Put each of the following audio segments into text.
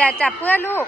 อย่าจับเพื่อลูก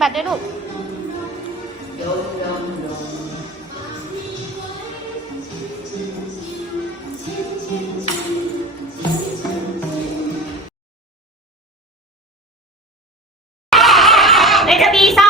บัติด้วยลูกในจะมีซอ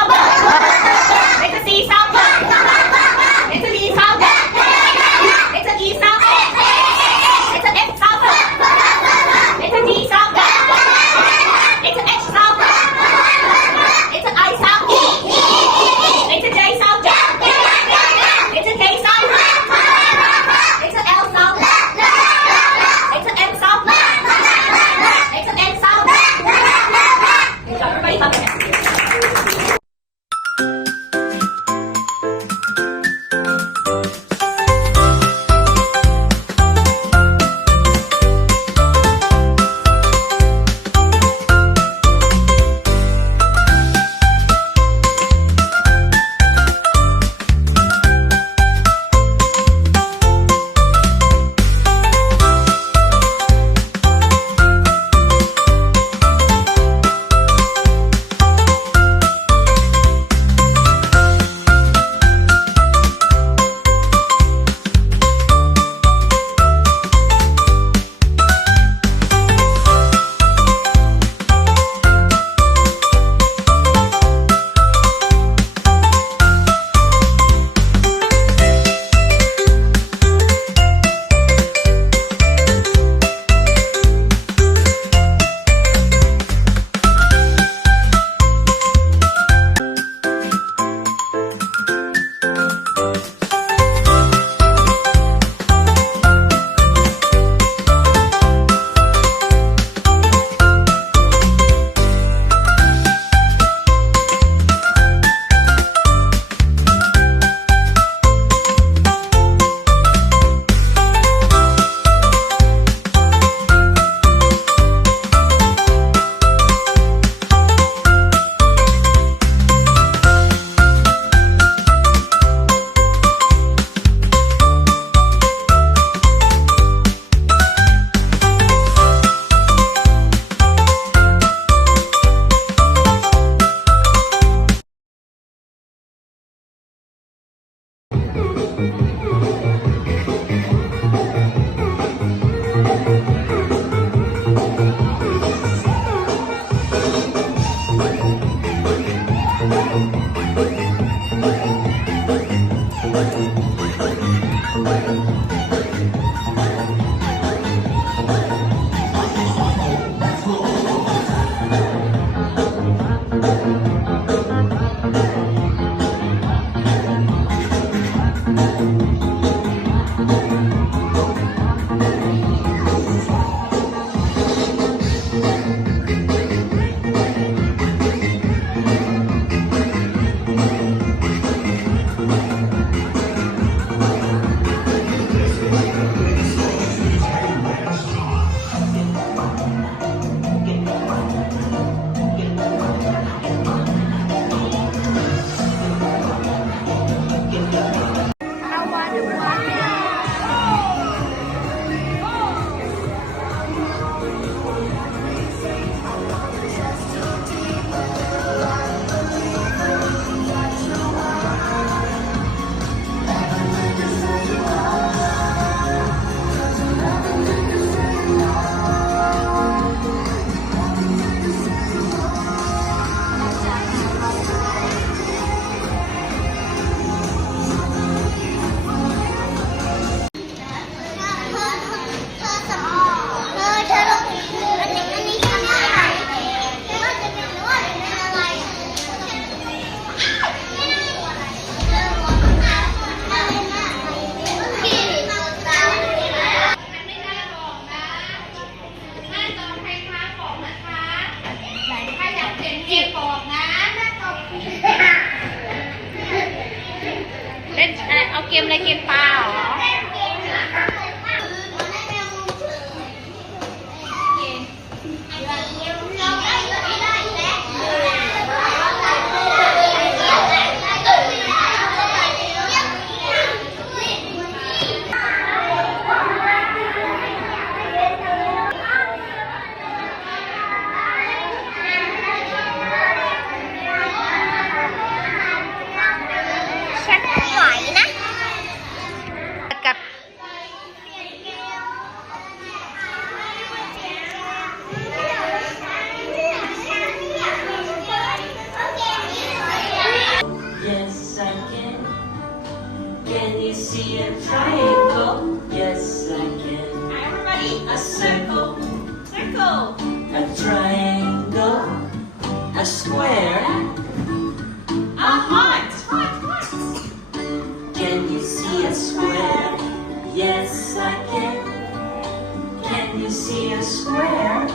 Yes, I can. Can you see a square?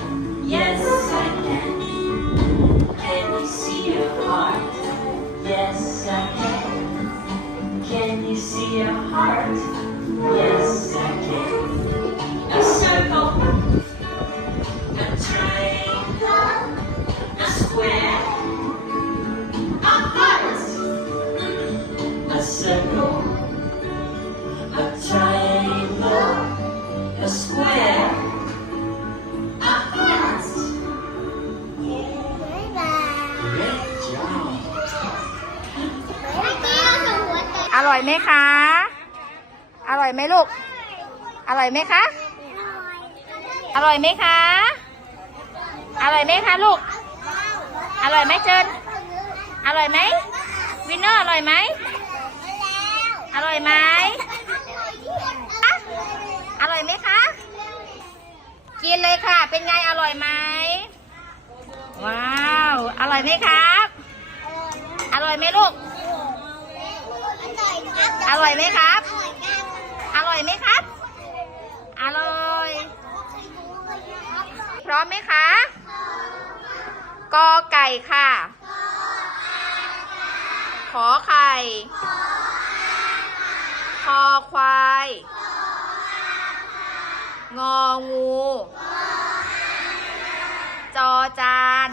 Yes, I can. Can you see a heart? Yes, I can. Can you see a heart? Yes, I can. ร่อยไหมคะ อร่อยไหมลูก อร่อยไหมคะ อร่อยไหมคะ อร่อยไหมคะลูก อร่อยไหมเจินอร่อยไหมวินเนอร์อร่อยไหม อร่อยไหมอะอร่อยไหมคะ กินเลยค่ะ เป็นไงอร่อยไหม ว้าว อร่อยไหมครับ อร่อยไหมลูก อร่อยไหมครับ อร่อยไหมครับ อร่อย พร้อมไหมคะ กอไก่ค่ะ ขอไข่คอควาย งองู จอจาน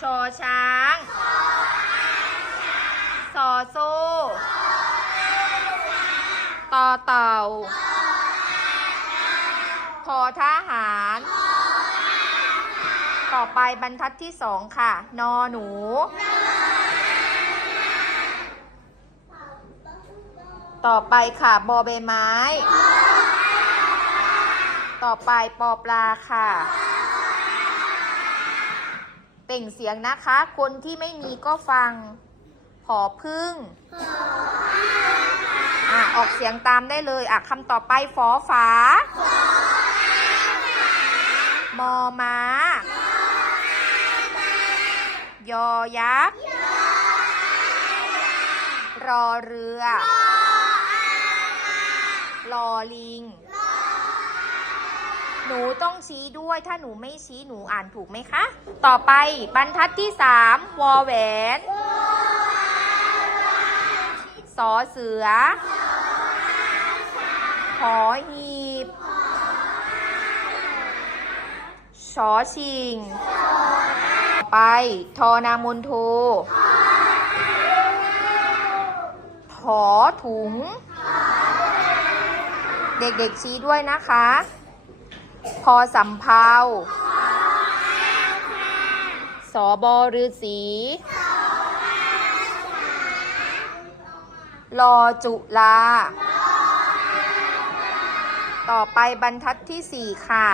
ชอช้าง สอโซ่ต่อเต่าทอทหาร ต่อไปบรรทัดที่สองค่ะ นอหนู ต่อไปค่ะ บอใบไม้ ต่อไปปอปลาค่ะ เป่งเสียงนะคะ คนที่ไม่มีก็ฟัง ผอพึ่งอะออกเสียงตามได้เลยอะคำต่อไปฝอฝามอมายอยักษ์รอเรือลอลิง หนูต้องชี้ด้วยถ้าหนูไม่ชี้หนูอ่านถูกไหมคะ ต่อไปบรรทัดที่สามวอแหวน สอเสือ ขอหีบชอชิง ไป ทอนามุนโทถอถุง เด็กๆชี้ด้วยนะคะ พอสำเพาสอบอฤษี รอจุลา ต่อไปบรรทัดที่สี่ค่ะ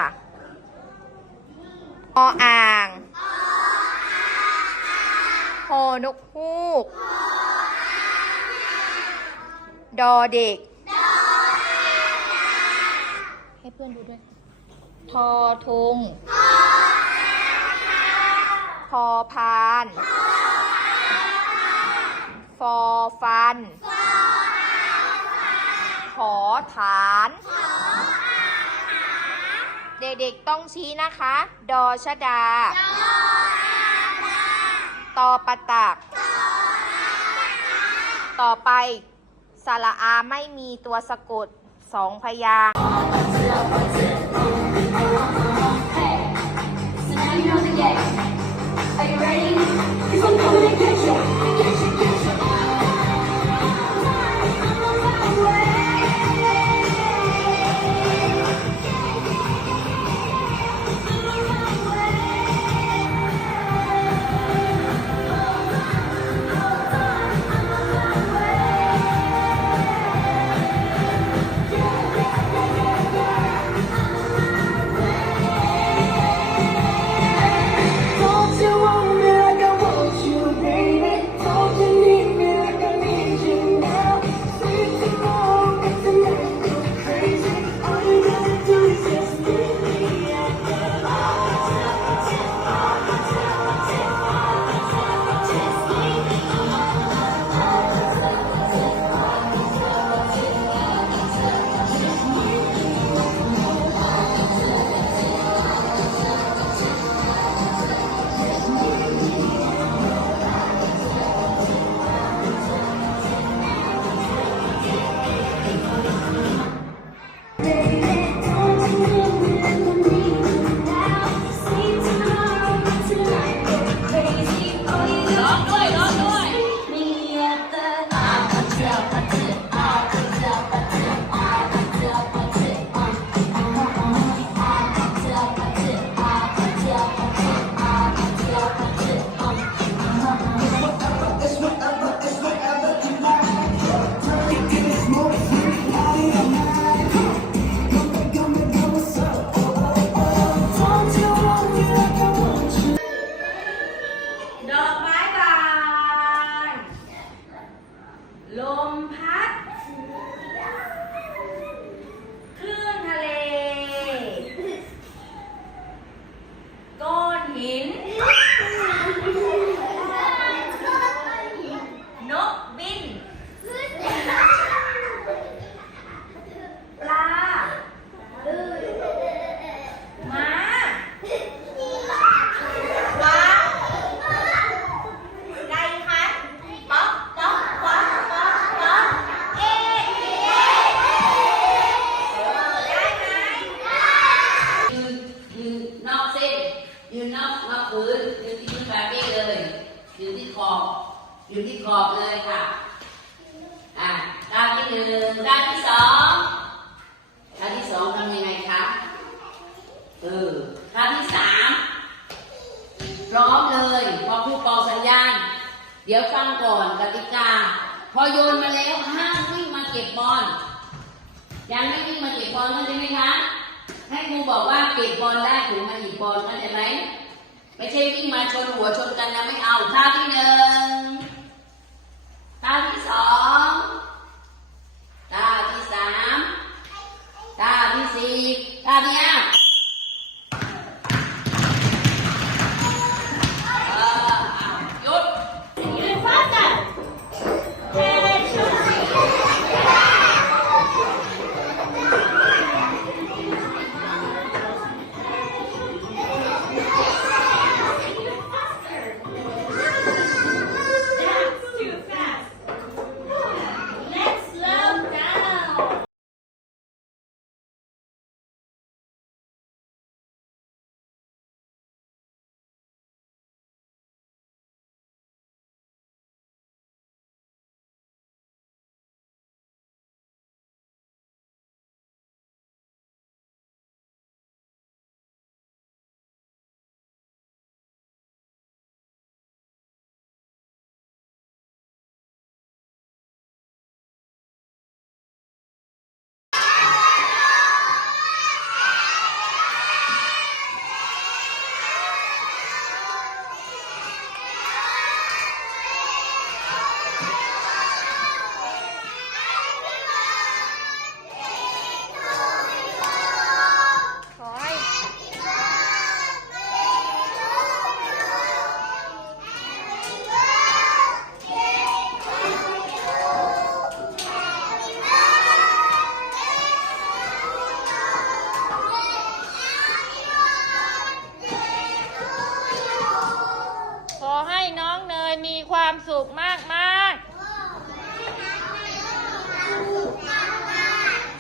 ออ่างโฮนกฮูก ดอเด็ก ให้เพื่อนดูด้วย ทอทงพอพาน ฟอฟัน ขอฐาน เด็กๆต้องชี้นะคะ ดอชดา ตอปตัก ต่อไปสระอาไม่มีตัวสะกดสองพยางค์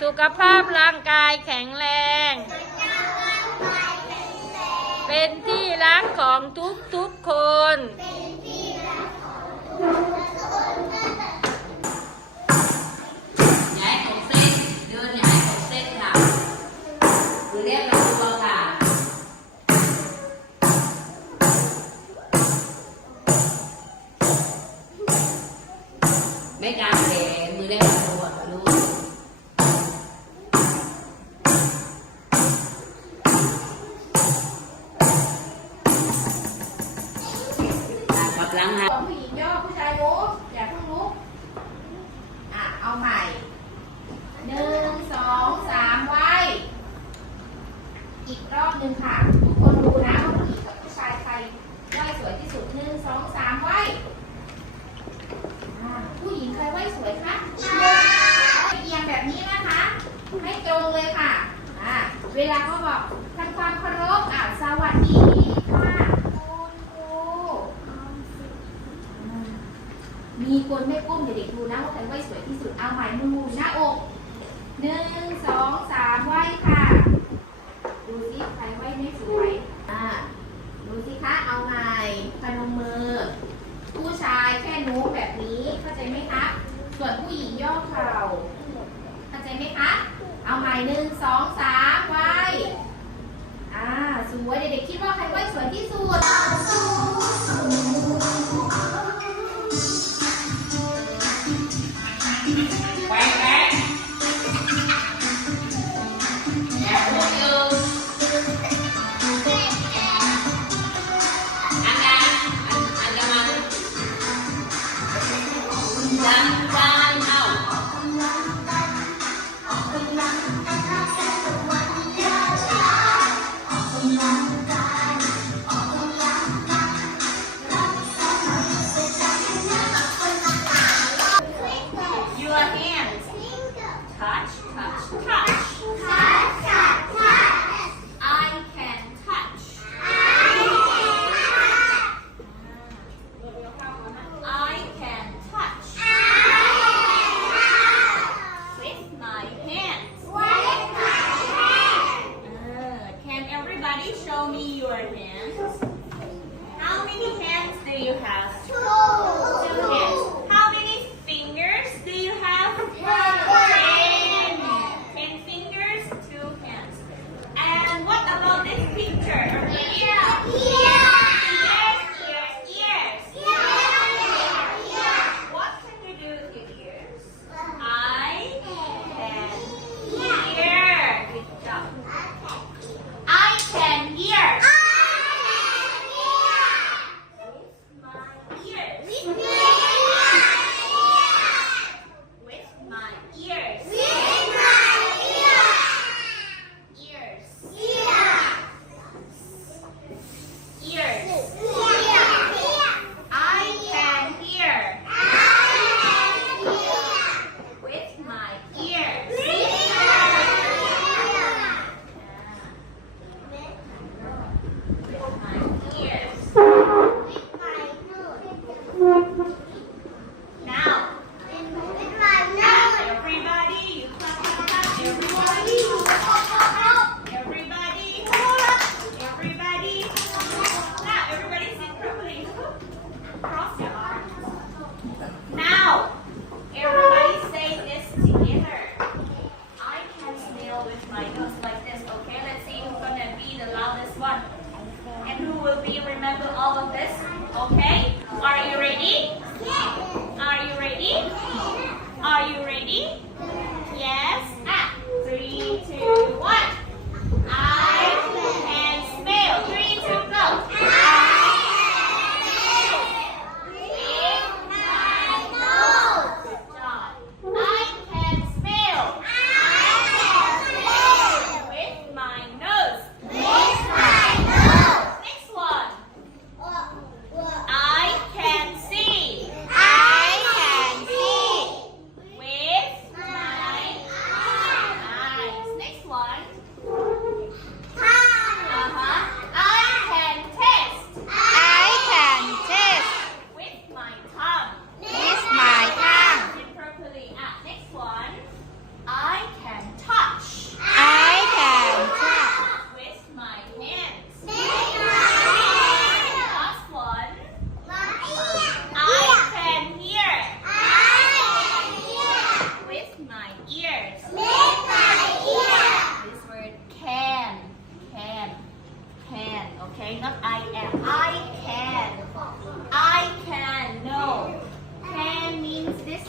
สุขภาพร่างกายแข็งแรง เป็นที่รักของทุกๆคน ลาก็บอกทำความเคารพอะสวัสดีค่ะคุณครูมีคนไม่ก้มเด็กดูนะว่าใครไหวสวยที่สุดเอาใหม่มือหนะ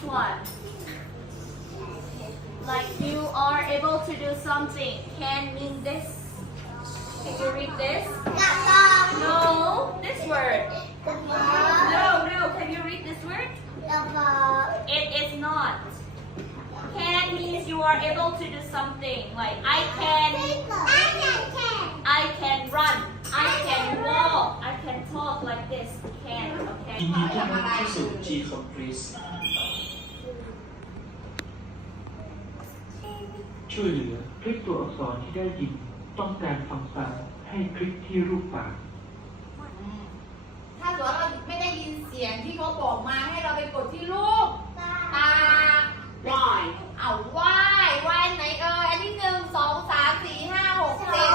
one. Like you are able to do something. Can mean this. Can you read this? No. This word. No, no. Can you read this word? It is not. Can means you are able to do something. Like I can I can run. I can walk. I can talk like this. Can, ยินดี okay? ต้อนรับเข้าสู่ G Compress ช่วยเหลือคลิกตัวอักษรที่ได้ยิน ต้องการฟังซ้ำให้คลิกที่รูปปาก ถ้าสมมติว่าเราไม่ได้ยินเสียงที่เขาบอกมาให้เราไปกดที่รูปตา Why เอาว่ายว่ายไหนเอ่ยอันนี้หนึ่งสองสามสี่ห้าหกเจ็ด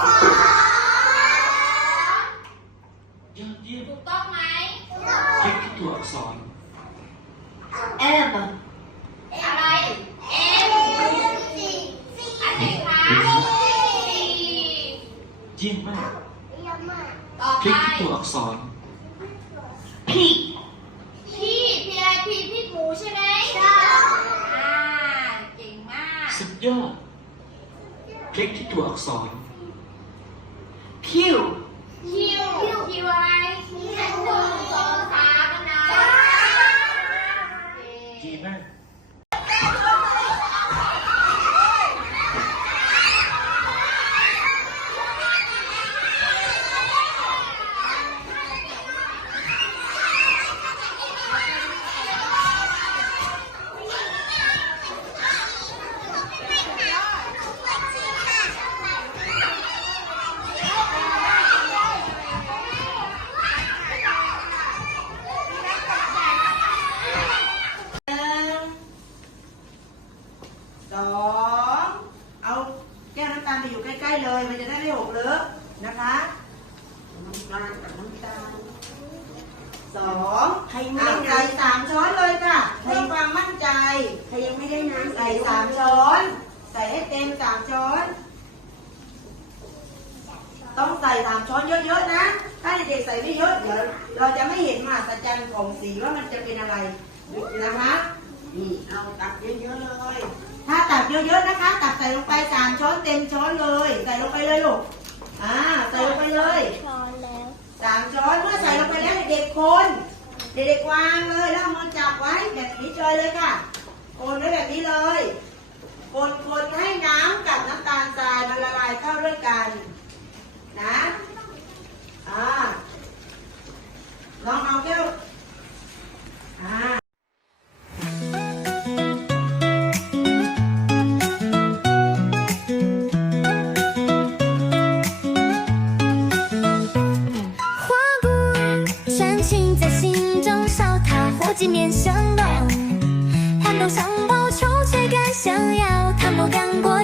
คน เด็กๆวางเลยแล้วเอามือจับไว้แบบนี้จอยเลยค่ะโคนไว้แบบนี้เลยคนคนให้น้ำกับน้ำตาลทรายมันละลายเข้าด้วยกัน นะอ่าลองเอาแก้วอ่า 几面香浓。寒冬上报秋，却敢相邀，看破干过